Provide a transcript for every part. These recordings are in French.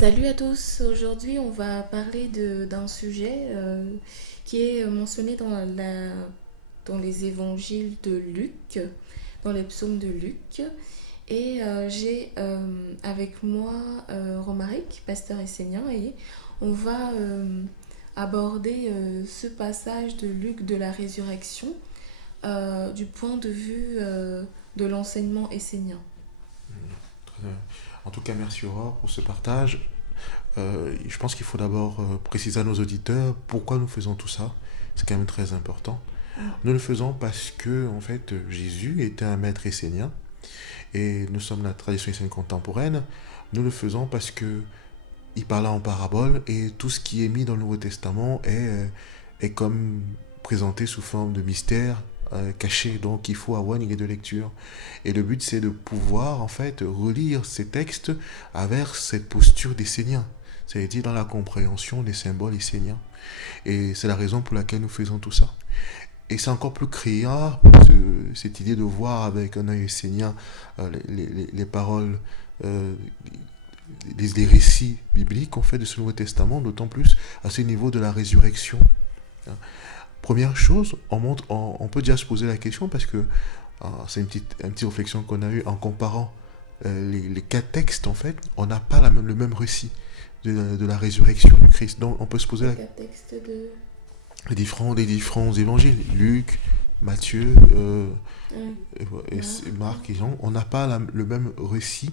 Salut à tous, aujourd'hui on va parler d'un sujet qui est mentionné dans les évangiles de Luc, dans les psaumes de Luc. Et j'ai avec moi Romaric, pasteur essénien, et on va aborder ce passage de Luc de la résurrection du point de vue de l'enseignement essénien. Euh, En tout cas, merci Aurore pour ce partage. Je pense qu'il faut d'abord préciser à nos auditeurs pourquoi nous faisons tout ça. C'est quand même très important. Mm. Nous le faisons parce que, en fait, Jésus était un maître essénien et nous sommes la tradition essénienne contemporaine. Nous le faisons parce que il parlait en parabole et tout ce qui est mis dans le Nouveau Testament est comme présenté sous forme de mystère caché. Donc il faut avoir une idée de lecture. Et le but c'est de pouvoir en fait relire ces textes avec cette posture d'essénien. C'est-à-dire dans la compréhension des symboles esséniens. Et c'est la raison pour laquelle nous faisons tout ça. Et c'est encore plus criard, cette idée de voir avec un œil essénien les paroles, euh, les récits bibliques qu'on fait de ce Nouveau Testament, d'autant plus à ce niveau de la résurrection. Première chose, on peut déjà se poser la question parce que c'est une petite réflexion qu'on a eue en comparant les quatre textes, en fait, on n'a pas le même récit de la résurrection du Christ. Donc on peut se poser Les quatre textes de... les différents évangiles, Luc, Matthieu, Mm. Marc. Marc et Jean, on n'a pas le même récit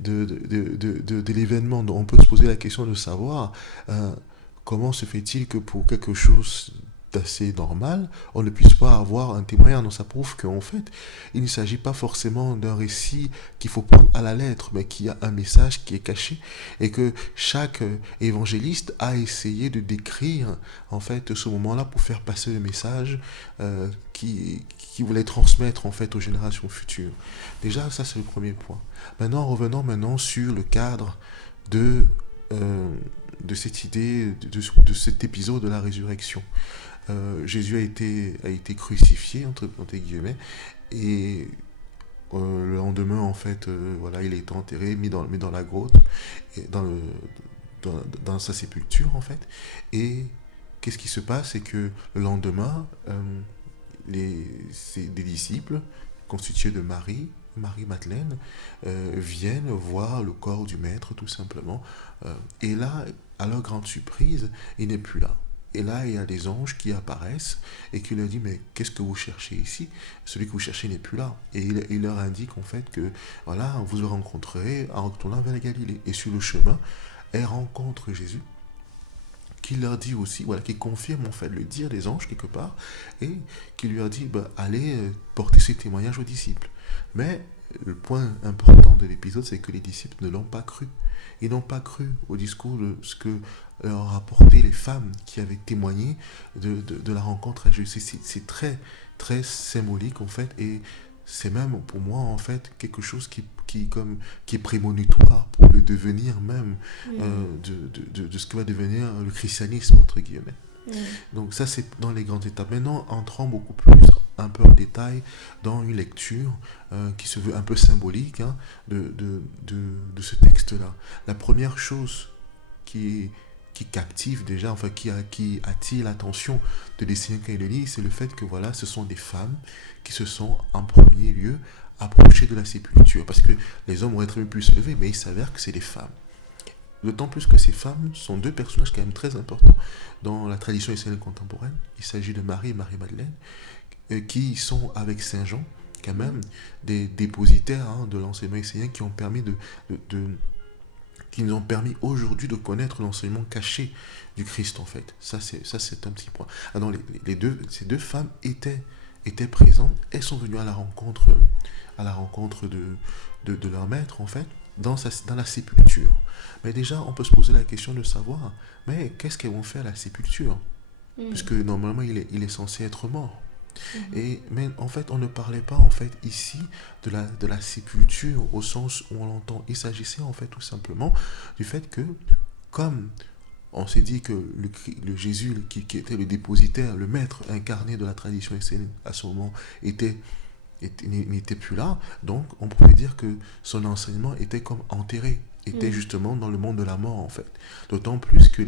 de l'événement. Donc on peut se poser la question de savoir euh, comment se fait-il que pour quelque chose d'assez normal, on ne puisse pas avoir un témoignage. Donc ça prouve qu'en fait, il ne s'agit pas forcément d'un récit qu'il faut prendre à la lettre, mais qu'il y a un message qui est caché et que chaque évangéliste a essayé de décrire en fait ce moment-là pour faire passer le message qui voulait transmettre en fait aux générations futures. Déjà, ça c'est le premier point. Maintenant, revenons maintenant sur le cadre de, euh, de cette idée, de cet épisode de la résurrection. Jésus a été crucifié, entre guillemets, et le lendemain, en fait, voilà, il a été enterré, mis dans la grotte, et dans sa sépulture, en fait. Et qu'est-ce qui se passe? C'est que le lendemain, des disciples, constitués de Marie-Madeleine, viennent voir le corps du maître, tout simplement. Et là, à leur grande surprise, il n'est plus là. Et là, il y a des anges qui apparaissent et qui leur disent, mais qu'est-ce que vous cherchez ici? Celui que vous cherchez n'est plus là. Et il leur indique en fait que, voilà, vous le rencontrerez en retournant vers la Galilée. Et sur le chemin, elle rencontre Jésus qui leur dit aussi, voilà, qui confirme en fait le dire des anges quelque part, et qui lui a dit, bah, allez porter ces témoignages aux disciples. Mais le point important de l'épisode, c'est que les disciples ne l'ont pas cru. Ils n'ont pas cru au discours de ce que leur rapportaient les femmes qui avaient témoigné de la rencontre à Jésus. C'est très, très symbolique en fait, et c'est même pour moi en fait quelque chose qui est prémonitoire pour le devenir même Mm. de ce que va devenir le christianisme, entre guillemets. Mm. Donc ça, c'est dans les grandes étapes. Maintenant, entrons beaucoup plus, un peu en détail, dans une lecture qui se veut un peu symbolique hein, de ce texte-là. La première chose qui, qui captive déjà, enfin qui attire l'attention de Dessinien Kaileli, c'est le fait que voilà, ce sont des femmes qui se sont en premier lieu approchées de la sépulture. Parce que les hommes auraient très bien pu se lever, mais il s'avère que c'est des femmes. D'autant plus que ces femmes sont deux personnages quand même très importants dans la tradition israélienne contemporaine. Il s'agit de Marie et Marie-Madeleine, qui sont avec Saint Jean, quand même, des dépositaires hein, de l'enseignement israélien qui ont permis de qui nous ont permis aujourd'hui de connaître l'enseignement caché du Christ en fait. Ça c'est un petit point. Alors ces deux femmes étaient présentes, elles sont venues à la rencontre de leur maître en fait, dans la sépulture. Mais déjà, on peut se poser la question de savoir, mais qu'est-ce qu'elles vont faire à la sépulture? Mm. Puisque normalement, il est censé être mort. Mhm. Mais en fait, on ne parlait pas en fait ici de la sépulture au sens où on l'entend. Il s'agissait en fait tout simplement du fait que, comme on s'est dit que le Jésus qui était le dépositaire, le maître incarné de la tradition essénienne à ce moment, était n'était plus là. Donc, on pourrait dire que son enseignement était comme enterré, était justement dans le monde de la mort, en fait. D'autant plus que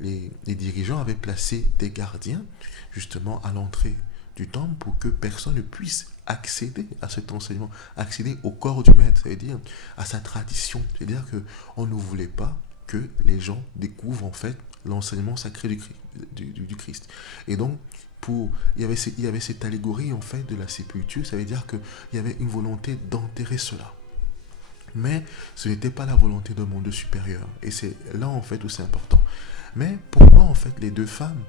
les dirigeants avaient placé des gardiens, justement, à l'entrée du temple pour que personne ne puisse accéder à cet enseignement, accéder au corps du maître, c'est-à-dire à sa tradition. C'est-à-dire qu'on ne voulait pas que les gens découvrent, en fait, l'enseignement sacré du Christ. Et donc, il y avait cette allégorie en fait de la sépulture, ça veut dire qu'il y avait une volonté d'enterrer cela. Mais ce n'était pas la volonté d'un monde supérieur. Et c'est là en fait où c'est important. Mais pourquoi en fait les deux femmes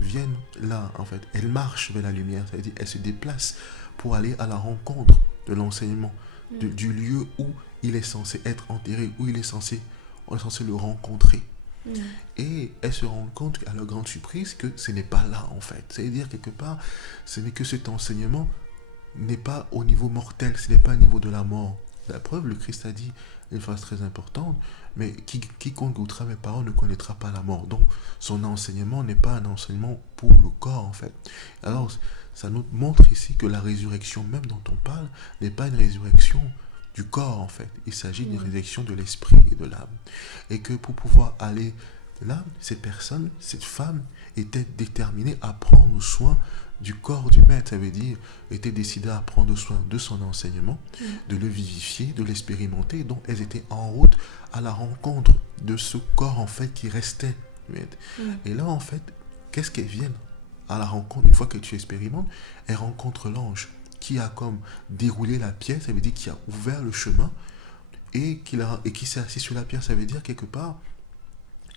viennent là en fait? Elles marchent vers la lumière, ça veut dire elles se déplacent pour aller à la rencontre de l'enseignement, du lieu où il est censé être enterré, où on est censé le rencontrer. Et elles se rendent compte, à leur grande surprise, que ce n'est pas là en fait. C'est-à-dire quelque part, ce n'est que cet enseignement n'est pas au niveau mortel, ce n'est pas au niveau de la mort. La preuve, le Christ a dit une phrase très importante, mais quiconque goûtera mes paroles ne connaîtra pas la mort. Donc son enseignement n'est pas un enseignement pour le corps en fait. Alors ça nous montre ici que la résurrection même dont on parle n'est pas une résurrection du corps en fait. Il s'agit d'une résurrection de l'esprit et de l'âme. Et que pour pouvoir aller là, cette femme était déterminée à prendre soin du corps du maître, ça veut dire était décidée à prendre soin de son enseignement, de le vivifier, de l'expérimenter. Donc elles étaient en route à la rencontre de ce corps en fait qui restait. Et là en fait, qu'est-ce qu'elles viennent à la rencontre? Une fois que tu expérimentes, elles rencontrent l'ange qui a comme déroulé la pierre, ça veut dire qui a ouvert le chemin et qui s'est assis sur la pierre, ça veut dire quelque part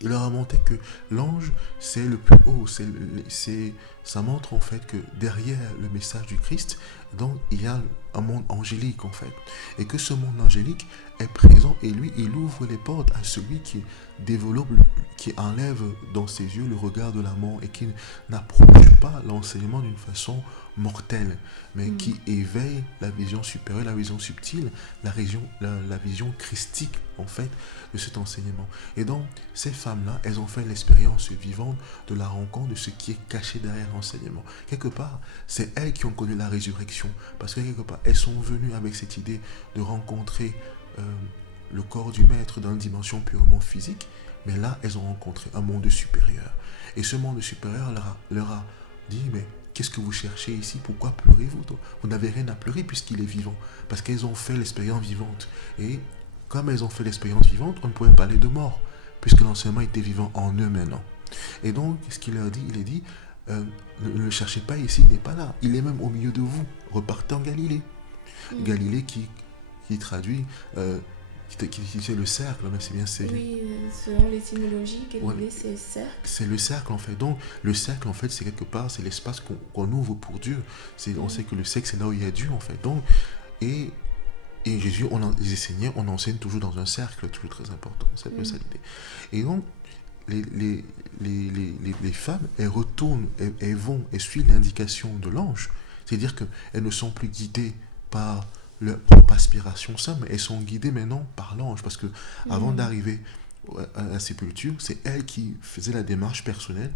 il leur a montré que l'ange, c'est le plus haut. Ça montre en fait que derrière le message du Christ, donc, il y a un monde angélique en fait. Et que ce monde angélique est présent et lui, il ouvre les portes à celui qui développe, qui enlève dans ses yeux le regard de la mort et qui n'approche pas l'enseignement d'une façon mortelle, mais qui éveille la vision supérieure, la vision subtile, la vision christique en fait de cet enseignement. Et donc, ces femmes-là, elles ont fait l'expérience vivante de la rencontre de ce qui est caché derrière l'enseignement. Quelque part, c'est elles qui ont connu la résurrection, parce que quelque part, elles sont venues avec cette idée de rencontrer le corps du maître dans une dimension purement physique, mais là, elles ont rencontré un monde supérieur. Et ce monde supérieur leur a dit, mais qu'est-ce que vous cherchez ici? Pourquoi pleurez-vous? Vous n'avez rien à pleurer puisqu'il est vivant. Parce qu'elles ont fait l'expérience vivante. Et comme elles ont fait l'expérience vivante, on ne pouvait parler de mort, puisque l'enseignement était vivant en eux maintenant. Et donc, ce qu'il leur dit, il a dit, ne le cherchez pas ici, il n'est pas là. Il est même au milieu de vous. Repartez en Galilée. Galilée qui traduit, qui c'est le cercle, mais c'est bien Oui, selon l'étymologie, Galilée, c'est le cercle. C'est le cercle en fait. Donc le cercle en fait, c'est quelque part, c'est l'espace qu'on ouvre pour Dieu. On sait que le cercle, c'est là où il y a Dieu en fait. Donc, et Jésus, les enseignants, on enseigne toujours dans un cercle, toujours très important. C'est un peu ça l'idée. Et donc, les femmes, elles retournent, elles vont, elles suivent l'indication de l'ange. C'est-à-dire qu'elles ne sont plus guidées par leur propre aspiration simple, mais elles sont guidées maintenant par l'ange. Parce que avant d'arriver à la sépulture, c'est elle qui faisait la démarche personnelle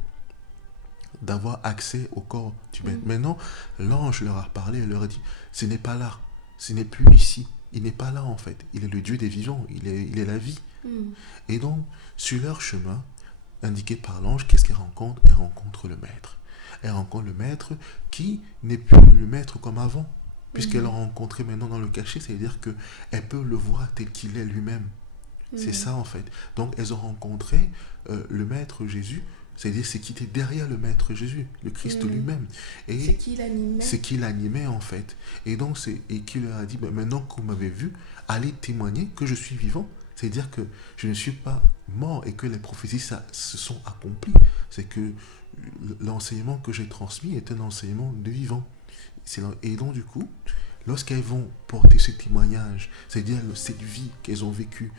d'avoir accès au corps du maître. Maintenant, l'ange leur a parlé et leur a dit, ce n'est pas là, ce n'est plus ici, il n'est pas là en fait, il est le Dieu des vivants, il est la vie. Et donc, sur leur chemin, indiqué par l'ange, qu'est-ce qu'elle rencontre? Elle rencontre le maître. Elle rencontre le maître qui n'est plus le maître comme avant, puisqu'elle l'a rencontré maintenant dans le cachet, c'est-à-dire qu'elle peut le voir tel qu'il est lui-même. C'est ça en fait. Donc elles ont rencontré le maître Jésus, c'est-à-dire ce qui était derrière le maître Jésus, le Christ lui-même. Et ce qui l'animait en fait. Et donc et qui leur a dit, maintenant que vous m'avez vu, allez témoigner que je suis vivant. C'est-à-dire que je ne suis pas mort et que les prophéties se sont accomplies. C'est que l'enseignement que j'ai transmis est un enseignement de vivant. Et donc du coup, lorsqu'elles vont porter ce témoignage, c'est-à-dire cette vie qu'elles ont vécue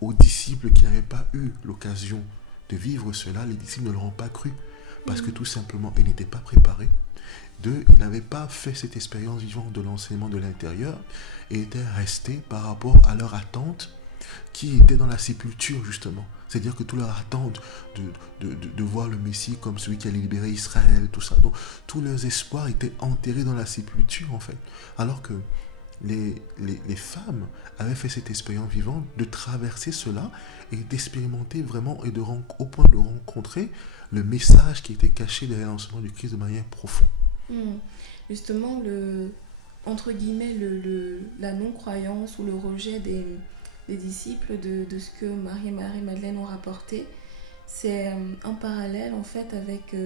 aux disciples qui n'avaient pas eu l'occasion de vivre cela, les disciples ne l'auront pas cru, parce que tout simplement, ils n'étaient pas préparés. Ils n'avaient pas fait cette expérience vivante de l'enseignement de l'intérieur et étaient restés par rapport à leur attente qui étaient dans la sépulture, justement. C'est-à-dire que toute leur attente de voir le Messie comme celui qui allait libérer Israël, tout ça. Donc, tous leurs espoirs étaient enterrés dans la sépulture, en fait. Alors que les femmes avaient fait cette expérience vivante de traverser cela et d'expérimenter vraiment et au point de rencontrer le message qui était caché derrière l'enseignement du Christ de manière profonde. Hmm. Justement, entre guillemets, la non-croyance ou le rejet des disciples de ce que Marie et Marie-Madeleine ont rapporté, c'est un parallèle en fait avec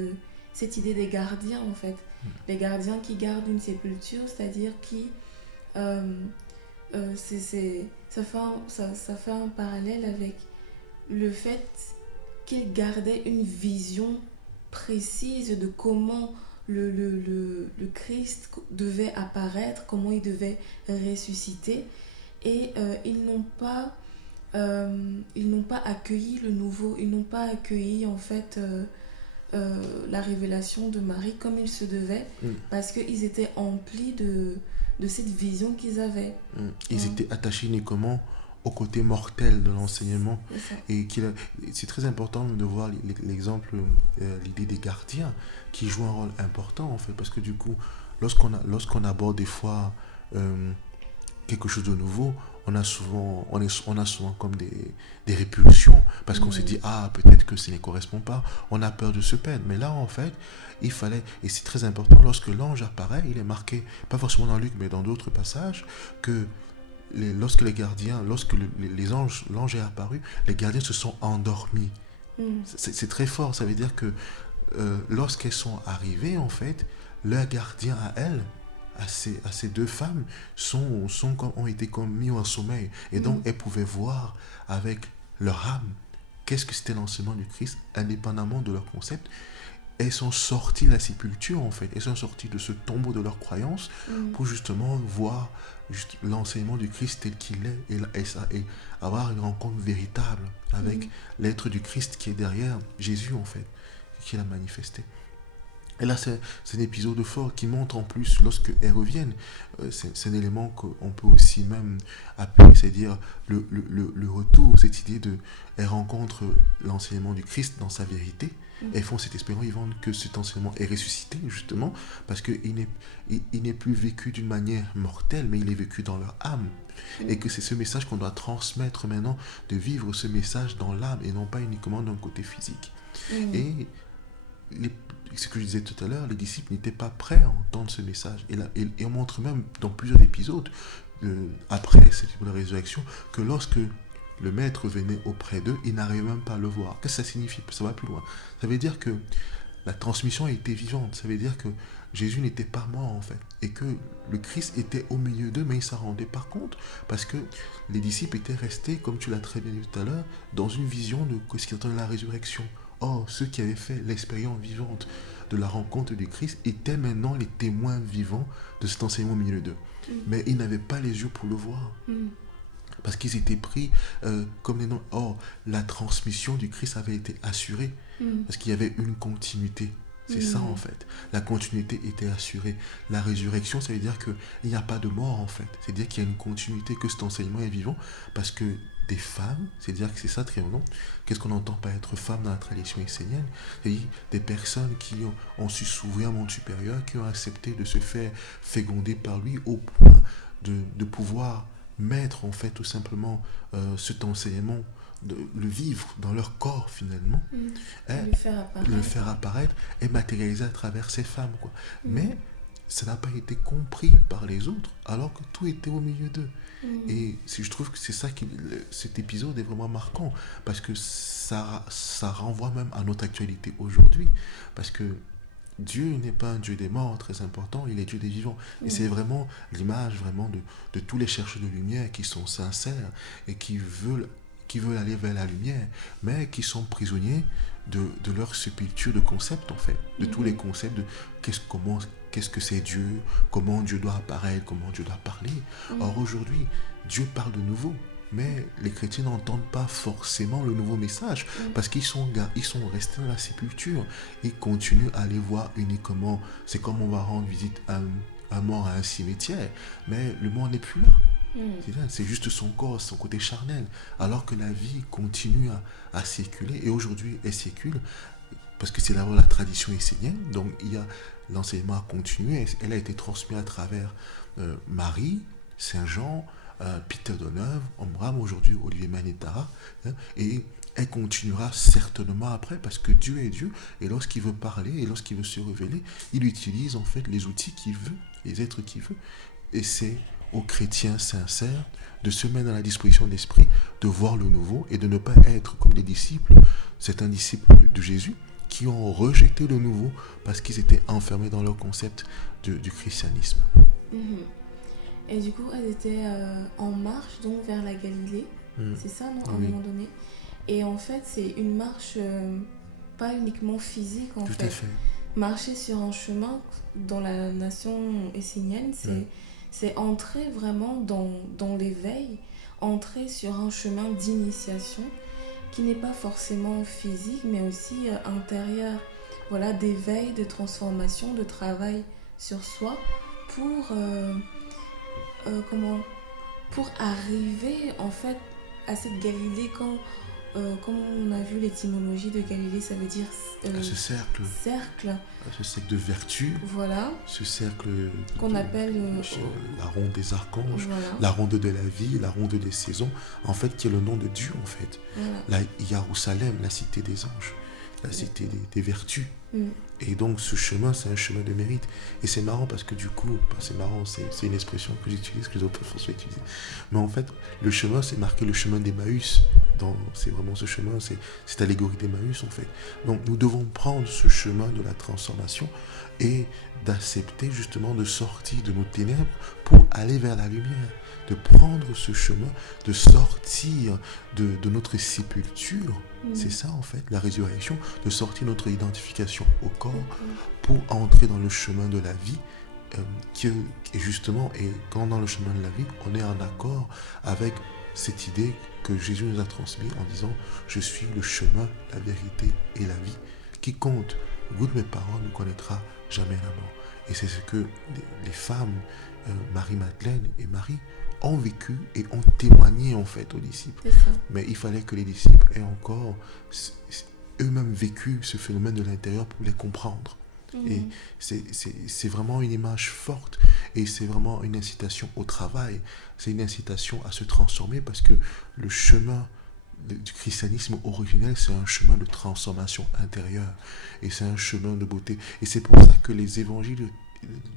cette idée des gardiens en fait. Les gardiens qui gardent une sépulture, c'est-à-dire qui... euh, ça fait un parallèle avec le fait qu'ils gardaient une vision précise de comment le Christ devait apparaître, comment il devait ressusciter. Et ils n'ont pas accueilli le nouveau, ils n'ont pas accueilli en fait la révélation de Marie comme il se devait, parce qu'ils étaient emplis de cette vision qu'ils avaient. Ils étaient attachés uniquement au côté mortel de l'enseignement. Et c'est très important de voir l'exemple, l'idée des gardiens qui jouent un rôle important en fait, parce que du coup, lorsqu'on aborde des fois quelque chose de nouveau, on a souvent comme des répulsions parce qu'on se dit peut-être que ça ne correspond pas, on a peur de se perdre. Mais là en fait il fallait, et c'est très important, lorsque l'ange apparaît, il est marqué pas forcément dans Luc mais dans d'autres passages, que lorsque l'ange est apparu, les gardiens se sont endormis. C'est très fort, ça veut dire que lorsqu'elles sont arrivées en fait, leurs gardiens à elles, à ces deux femmes ont été comme mis en sommeil. Et donc, elles pouvaient voir avec leur âme qu'est-ce que c'était l'enseignement du Christ, indépendamment de leur concept. Elles sont sorties de la sépulture, en fait. Elles sont sorties de ce tombeau de leur croyance pour justement voir l'enseignement du Christ tel qu'il est et avoir une rencontre véritable avec l'être du Christ qui est derrière Jésus, en fait, qui l'a manifesté. Et là, c'est un épisode fort qui montre en plus, lorsqu'elles reviennent, c'est un élément qu'on peut aussi même appeler, c'est-à-dire le retour, cette idée de, elles rencontrent l'enseignement du Christ dans sa vérité, elles font cette expérience vivante que cet enseignement est ressuscité, justement, parce qu'il n'est plus vécu d'une manière mortelle, mais il est vécu dans leur âme. Et que c'est ce message qu'on doit transmettre maintenant, de vivre ce message dans l'âme et non pas uniquement d'un côté physique. Et ce que je disais tout à l'heure, les disciples n'étaient pas prêts à entendre ce message. Et on montre même dans plusieurs épisodes, après cette résurrection, que lorsque le maître venait auprès d'eux, ils n'arrivaient même pas à le voir. Qu'est-ce que ça signifie? Ça va plus loin. Ça veut dire que la transmission était vivante. Ça veut dire que Jésus n'était pas mort en fait. Et que le Christ était au milieu d'eux, mais ils s'en rendaient pas compte. Parce que les disciples étaient restés, comme tu l'as très bien dit tout à l'heure, dans une vision de ce qui attendait la résurrection. Or, ceux qui avaient fait l'expérience vivante de la rencontre du Christ étaient maintenant les témoins vivants de cet enseignement au milieu d'eux. Mais ils n'avaient pas les yeux pour le voir. Parce qu'ils étaient pris comme des noms. Or, la transmission du Christ avait été assurée. Parce qu'il y avait une continuité. C'est ça en fait. La continuité était assurée. La résurrection, ça veut dire qu'il n'y a pas de mort en fait. C'est-à-dire qu'il y a une continuité, que cet enseignement est vivant. Parce que des femmes, c'est-à-dire que c'est ça très bon. Qu'est-ce qu'on entend par être femme dans la tradition essénienne? C'est-à-dire des personnes qui ont su s'ouvrir à un monde supérieur, qui ont accepté de se faire féconder par lui au point de pouvoir mettre en fait tout simplement cet enseignement, de le vivre dans leur corps finalement, le faire apparaître et matérialiser à travers ces femmes, quoi. Mais ça n'a pas été compris par les autres alors que tout était au milieu d'eux. Et je trouve que c'est ça cet épisode est vraiment marquant parce que ça renvoie même à notre actualité aujourd'hui, parce que Dieu n'est pas un Dieu des morts, très important, il est Dieu des vivants. Et c'est vraiment l'image vraiment de tous les chercheurs de lumière qui sont sincères et qui veulent aller vers la lumière, mais qui sont prisonniers de leur sépulture de concepts en fait, de tous les concepts de qu'est-ce que c'est Dieu, comment Dieu doit apparaître, comment Dieu doit parler. Or aujourd'hui, Dieu parle de nouveau. Mais les chrétiens n'entendent pas forcément le nouveau message parce qu'ils sont restés dans la sépulture. Ils continuent à aller voir uniquement. C'est comme on va rendre visite à un mort à un cimetière. Mais le mort n'est plus là. C'est juste son corps, son côté charnel. Alors que la vie continue à circuler, et aujourd'hui elle circule, parce que c'est d'abord la tradition essénienne, donc il y a l'enseignement a continué, elle a été transmise à travers Marie, Saint Jean, Peter Doneuve, Ombram, aujourd'hui Olivier Manetara, hein, et elle continuera certainement après, parce que Dieu est Dieu, et lorsqu'il veut parler, et lorsqu'il veut se révéler, il utilise en fait les outils qu'il veut, les êtres qu'il veut, et c'est aux chrétiens sincères de se mettre dans la disposition d'esprit, de voir le nouveau, et de ne pas être comme des disciples, certains disciples de Jésus, qui ont rejeté le nouveau parce qu'ils étaient enfermés dans leur concept du christianisme. Mhm. Et du coup, elles étaient en marche donc vers la Galilée, c'est ça, non, à un moment donné. Et en fait, c'est une marche pas uniquement physique, en Tout fait. à fait. Marcher sur un chemin dans la nation essénienne, c'est entrer vraiment dans l'éveil, entrer sur un chemin d'initiation qui n'est pas forcément physique, mais aussi intérieur. Voilà, d'éveil, de transformation, de travail sur soi pour, pour arriver en fait à cette Galilée comme on a vu l'étymologie de Galilée, ça veut dire à ce cercle, cercle. À ce cercle de vertu, voilà, ce cercle qu'on appelle la ronde des archanges, voilà. La ronde de la vie, la ronde des saisons, en fait qui est le nom de Dieu en fait. Voilà. La Jérusalem, la cité des anges, la cité des vertus. Et donc ce chemin, c'est un chemin de mérite. Et c'est marrant parce que du coup, c'est marrant, c'est une expression que j'utilise, que les autres François utilisent. Mais en fait, le chemin, c'est marqué le chemin d'Emmaüs. C'est vraiment ce chemin, c'est allégorie d'Emmaüs en fait. Donc nous devons prendre ce chemin de la transformation et d'accepter justement de sortir de nos ténèbres pour aller vers la lumière, de prendre ce chemin, de sortir de notre sépulture, c'est ça en fait, la résurrection, de sortir notre identification au corps pour entrer dans le chemin de la vie, et justement, et quand dans le chemin de la vie, on est en accord avec cette idée que Jésus nous a transmise en disant « Je suis le chemin, la vérité et la vie. Quiconque goûte mes paroles ne connaîtra jamais la mort. » Et c'est ce que les femmes, Marie-Madeleine et Marie, ont vécu et ont témoigné en fait aux disciples. Mais il fallait que les disciples aient encore eux-mêmes vécu ce phénomène de l'intérieur pour les comprendre. Et c'est vraiment une image forte et c'est vraiment une incitation au travail, c'est une incitation à se transformer parce que le chemin du christianisme originel, c'est un chemin de transformation intérieure et c'est un chemin de beauté. Et c'est pour ça que les évangiles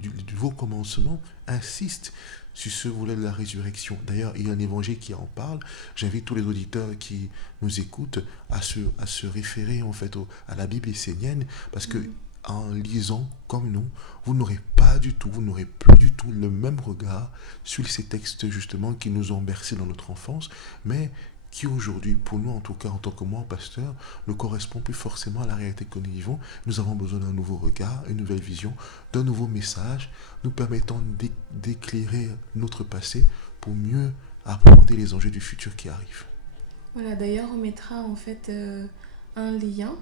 du nouveau commencement insistent sur ce volet de la résurrection. D'ailleurs, il y a un évangile qui en parle. J'invite tous les auditeurs qui nous écoutent à se référer en fait à la Bible essénienne parce que en lisant comme nous, vous n'aurez plus du tout le même regard sur ces textes justement qui nous ont bercés dans notre enfance, mais qui aujourd'hui, pour nous en tout cas, en tant que moi, pasteur, ne correspond plus forcément à la réalité que nous vivons. Nous avons besoin d'un nouveau regard, une nouvelle vision, d'un nouveau message, nous permettant d'éclairer notre passé pour mieux appréhender les enjeux du futur qui arrivent. Voilà, d'ailleurs, on mettra en fait un lien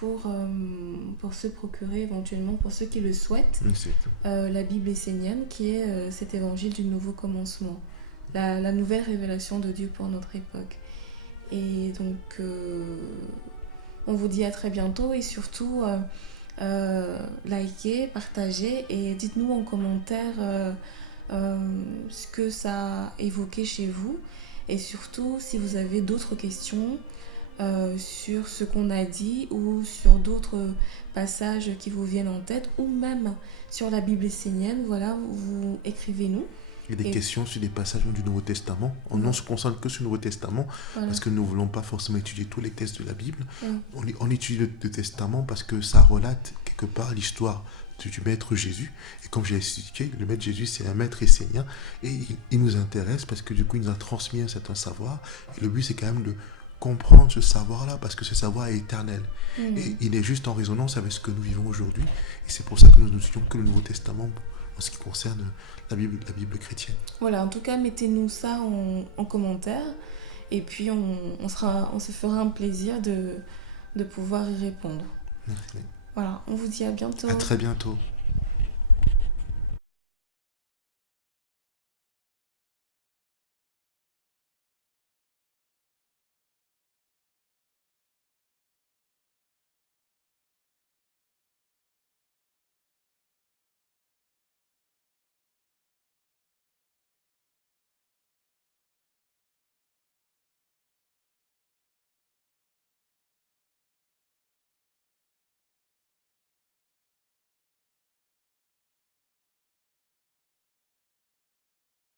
pour se procurer éventuellement, pour ceux qui le souhaitent, la Bible essénienne, qui est cet évangile du nouveau commencement. La nouvelle révélation de Dieu pour notre époque. Et donc, on vous dit à très bientôt et surtout, likez, partagez et dites-nous en commentaire ce que ça a évoqué chez vous et surtout si vous avez d'autres questions sur ce qu'on a dit ou sur d'autres passages qui vous viennent en tête ou même sur la Bible essénienne, voilà, vous écrivez-nous. Il y a des questions sur des passages du Nouveau Testament. On ne se concentre que sur le Nouveau Testament parce que nous ne voulons pas forcément étudier tous les textes de la Bible. On étudie le Testament parce que ça relate quelque part l'histoire du maître Jésus. Et comme j'ai expliqué, le maître Jésus, c'est un maître essénien. Et il nous intéresse parce que du coup, il nous a transmis un certain savoir. Et le but, c'est quand même de comprendre ce savoir-là parce que ce savoir est éternel. Et il est juste en résonance avec ce que nous vivons aujourd'hui. Et c'est pour ça que nous n'étudions que le Nouveau Testament en ce qui concerne la Bible chrétienne. Voilà, en tout cas, mettez-nous ça en commentaire et puis on se fera un plaisir de pouvoir y répondre. Merci. Voilà, on vous dit à bientôt. À très bientôt.